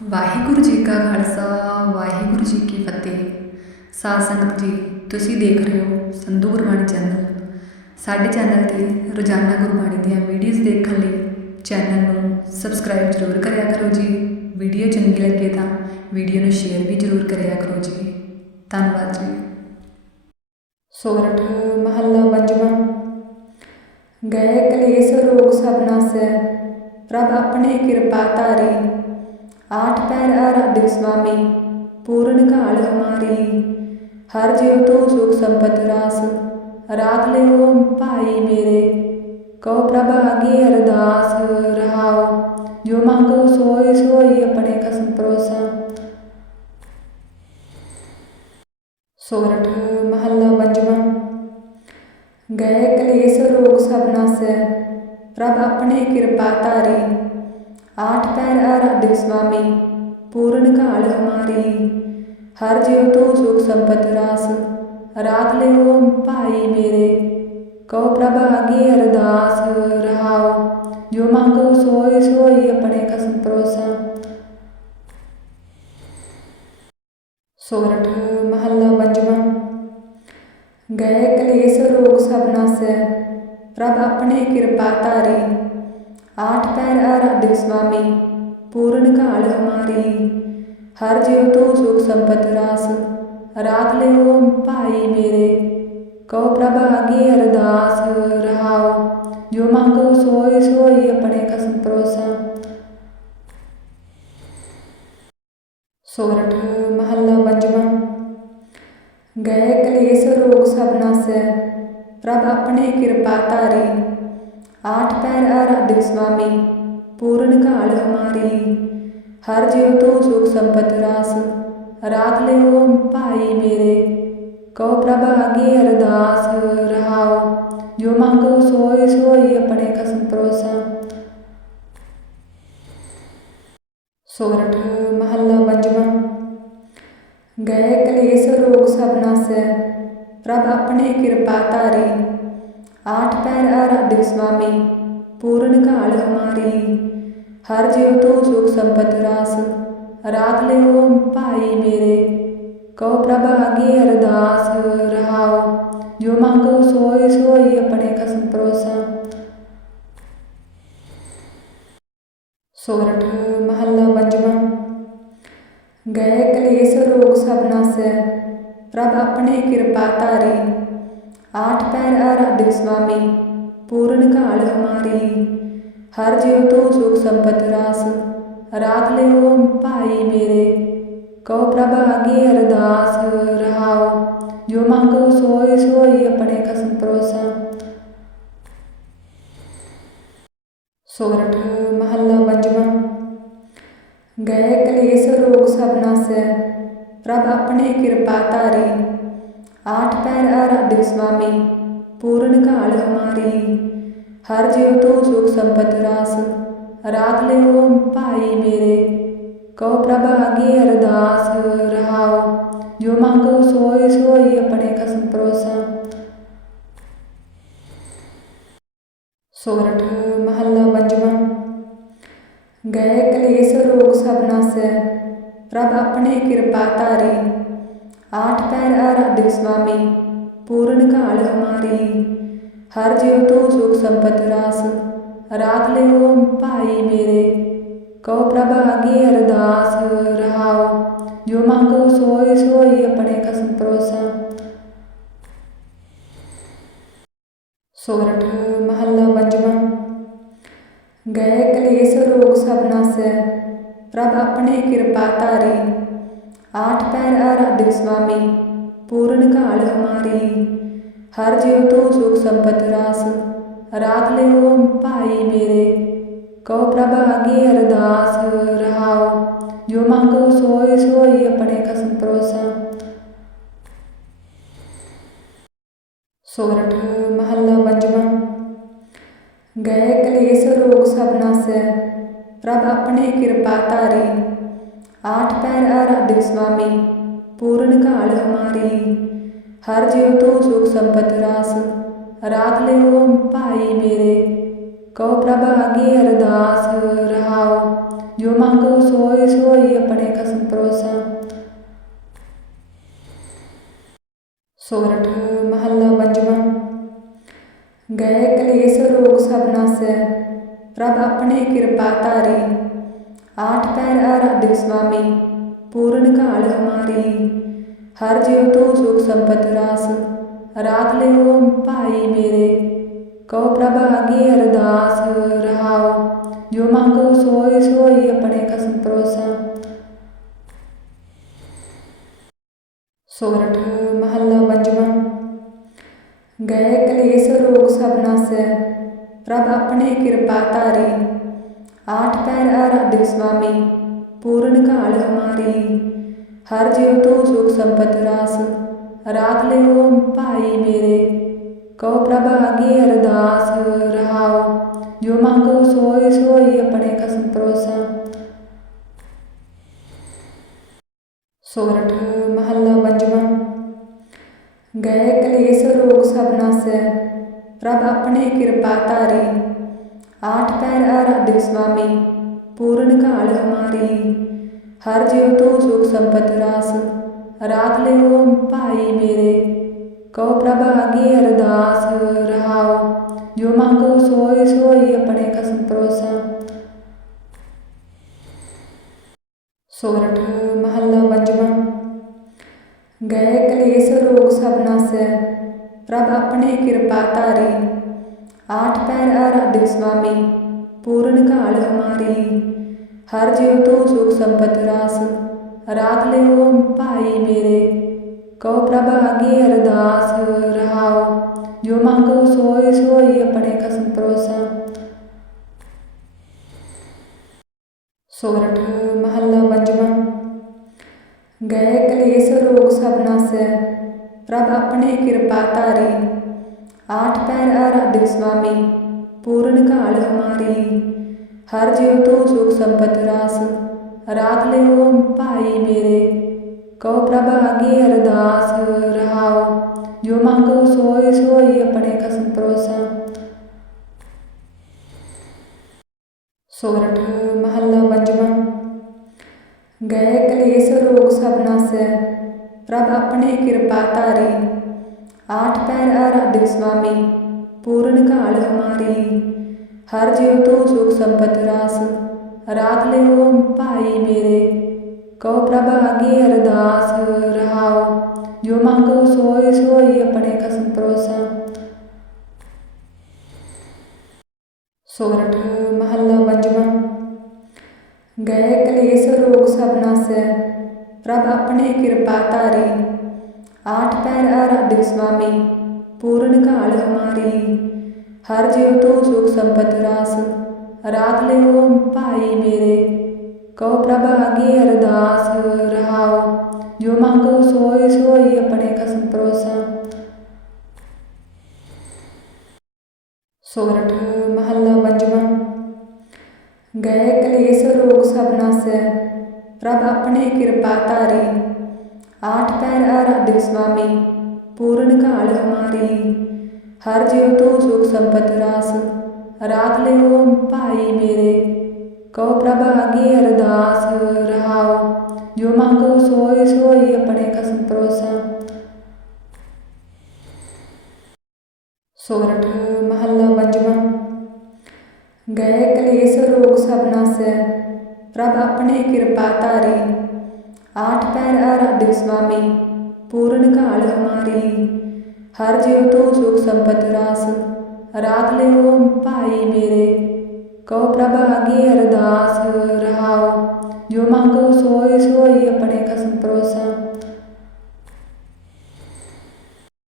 ਵਾਹਿਗੁਰੂ ਜੀ ਕਾ ਖਾਲਸਾ, ਵਾਹਿਗੁਰੂ ਜੀ ਕੀ ਫਤਿਹ। ਸਾਧ ਸੰਗਤ ਜੀ, ਤੁਸੀਂ ਦੇਖ ਰਹੇ ਹੋ ਸੰਧੂ ਗੁਰਬਾਣੀ ਚੈਨਲ। ਸਾਡੇ ਚੈਨਲ ਤੇ ਰੋਜ਼ਾਨਾ ਗੁਰਬਾਣੀ ਦੀਆਂ ਵੀਡੀਓਜ਼ ਦੇਖਣ ਲਈ ਚੈਨਲ ਨੂੰ ਸਬਸਕ੍ਰਾਈਬ ਜ਼ਰੂਰ ਕਰਿਆ ਕਰੋ ਜੀ। ਵੀਡੀਓ ਚੰਗੀ ਲੱਗੇ ਤਾਂ ਵੀਡੀਓ ਨੂੰ ਸ਼ੇਅਰ ਵੀ ਜ਼ਰੂਰ ਕਰਿਆ ਕਰੋ ਜੀ। ਧੰਨਵਾਦ ਜੀ। ਸੋਰਠ ਮਹੱਲਾ ਪੰਜਵਾਂ। ਗਏ ਕਲੇਸ਼ ਰੋਗ ਸਭ ਨਾਸੈ, ਪ੍ਰਭ ਆਪਣੇ ਕਿਰਪਾ ਧਾਰੀ। आठ पैर आराध्य स्वामी, पूर्ण काल हमारी। हर जीव तो सुख संपत रास राख ले हो भाई मेरे। कहो प्रभ आगे अरदास, रहाओ। जो मांगो सोई सोई अपने खसम परोसा। सोरठ महला पंजवा। गए कलेश रोग सब नासै। प्रभ अपने कृपा धारी आठ पैर आराध्य स्वामी पूर्ण काल हमारी हर जीव तो सुख संपत रास राख ले हो भाई मेरे कहो प्रभ आगे अरदास रहाओ जो मांगो सोई सोई अपने खसम परोसा सोरठ महला पंजवा गए कलेश रोग सब नासै प्रभ अपने कृपा धारी आठ पैर आराध्य स्वामी पूर्ण काल हमारी हर जीव तो सुख संपत रास राख ले भाई मेरे कहो प्रभ आगे अरदास रहाओ जो मांगो सोई सोई अपने खसम परोसा सोरठ महला पंजवा गए कलेश रोग सब नासै प्रभ अपने कृपा धारी आठ पैर आराध्य स्वामी, पूर्ण काल हमारी। हर जीव तो सुख संपत रास। राख ले भाई मेरे। कहो प्रभ अरदास, रहाओ। जो मांगो सोई सोई अपने खसम परोसा। सोरठ महला पंजवा। गए कलेस रोग सब नासै। प्रभ अपने कृपा धारी आठ पैर आराध्य स्वामी पूर्ण काल हमारी हर जीव तो सुख संपत रास राख ले भाई मेरे कहो प्रभ आगे अरदास रहाओ जो मांगो सोई सोई अपने खसम परोसा सोरठ महला पंजवा गए कलेश रोग सब नासै प्रभ अपने कृपा धारी आठ पैर आराध्य स्वामी, पूर्ण काल हमारी। हर जीव तो सुख संपत रास। राख ले हो भाई मेरे। कहो प्रभ अरदास, रहाओ। जो मांगो सोई सोई अपने खसम परोसा। सोरठ महला पंजवा गए कलेस रोग सब नासै। प्रभ अपने कृपा धारी आठ पैर आराध्य स्वामी, पूर्ण काल हमारी। हर जीव तो सुख संपत रास। राख ले हो भाई मेरे। कहो प्रभ आगे अरदास, रहाओ। जो मांगो सोई सोई अपने खसम परोसा। सोरठ महला पंजवा। गए कलेश रोग सब नासै। प्रभ अपने कृपा धारी आठ पैर आराध्य स्वामी, पूर्ण काल हमारी। हर जीव तो सुख संपत रास, राख ले हो भाई मेरे। कहो प्रभ आगे अरदास, रहाओ। जो मांगो सोई सोई अपने खसम परोसा। सोरठ महला पंजवा गए कलेश रोग सब नासै, प्रभ अपने कृपा धारी आठ पैर आराध्य स्वामी, पूर्ण काल हमारी। हर जीव तो सुख संपत रास। राख ले हो भाई मेरे। कहो प्रभ अरदास, रहाओ। जो मांगो सोई सोई अपने खसम परोसा। सोरठ महला पंजवा। गए कलेस रोग सब नासै। प्रभ अपने कृपा धारी आठ पैर आराध्य स्वामी, पूर्ण काल हमारी। हर जीव तो सुख संपत रास। राख ले ओम मेरे। कहो प्रभा अरदास, रहाओ। जो मांगो सोई सोई अपने कसम परोसा। सोरठ महला पंचवा गए कलेस रोग सब नस। प्रभ अपने कृपा तारी। आठ पैर आराध्य स्वामी पूर्ण काल हमारी हर जीव तो सुख संपत रास राख ले ओम भाई मेरे कहो प्रभागी अरदास रहाओ जो मांगो सोई सोई अपने खसम परोसा सोरठ महला पंचवा गए क्लेश रोग सब नासै प्रभ अपने कृपा तारी आठ पैर आराध्य स्वामी पूर्ण काल हमारी हर जीव तू सुख संपत रास राख ले ओम भाई मेरे कहो प्रभागी अरदास रहाओ जो मांगो सोई सोई अपने खसम परोसा सोरठ महला पंचवा गए कलेस रोग सब नस प्रभ अपने कृपा तारी आठ पैर आराध्य स्वामी, पूर्ण काल हमारी। हर जीव तो सुख संपत रास, राख ले ओम पाई मेरे। कहो प्रभा आगे अरदास, रहाओ। जो मांगो सोई सोई अपने कसम परोसा। सोरठ महला पंचवा गए कलेस रोग सब नास, प्रभ अपने कृपा तारी। आठ पैर आराध्य स्वामी, पूर्ण काल हमारी। हर जीव तो सुख संपत रास, रात ले ओम पाई मेरे। कहो प्रभागी अरदास, रहाओ। जो मांगो सोई सोई अपने खसम परोसा। सोरठ महला पंचवा गए कलेस रोग सब नास, प्रभ अपने कृपा तारी। आठ पैर आराध्य स्वामी, पूर्ण काल हमारी। हर जीव तो सुख संपत रास, रात ले ओम पाई मेरे। कहो प्रभागी अरदास, रहाओ। जो मांगो सोई सोई अपने खसम परोसा। सोरठ महला पंचवा गए कलेस रोग सबना से प्रभ अपने कृपा तारी। आठ पैर आराध्य स्वामी पूर्ण काल हमारी हर जीव तो सुख संपत रास रात ले ओम भाई मेरे कहो प्रभागी अरदास रहाओ जो मांगो सोई सोई अपने खसम परोसा सोरठ महला पंजवा गए कलेस रोग सब नासै ਪ੍ਰਭ ਆਪਣੇ ਕਿਰਪਾ ਧਾਰੀ आठ पैर आराध्य स्वामी, पूर्ण काल हमारी। हर जीव तो सुख संपत रास राख ले ओम भाई मेरे। कहो प्रभा आगे अरदास रहाओ, जो मांगो सोई सोई अपने खसम परोसा। सोरठ महला पंचवा गए कलेश रोग सब नासै, प्रभ अपने कृपा तारी। आठ पैर आराध्य स्वामी, पूर्ण काल हमारी। हर जीव तो सुख संपत रास, राख ले ओम पाई मेरे। कहो प्रभा आगे अरदास, रहाओ। जो मांगो सोई सोई अपने कसम परोसा। सोरठ महला पंचवा गए कलेस रोग सब नासै, प्रभ अपने कृपा तारी। ਧਾਰੀ ਆਠ ਪੈਰ ਆਰਾਧਿ ਸੁਆਮੀ ਪੂਰਨ ਕਾਲ ਹਮਾਰੀ ਹਰ ਜਿਉ ਤੂੰ ਸੁਖ ਸੰਪਤ ਰਾਸ ਰਾਖ ਲਿਓ ਭਾਈ ਮੇਰੇ ਕਉ ਪ੍ਰਭ ਆਗੇ ਅਰਦਾਸ ਰਹਾਓ ਜੋ ਮੰਗੋ ਸੋਈ ਸੋਈ ਆਪਣੇ ਖਸਮ ਪਰੋਸਾ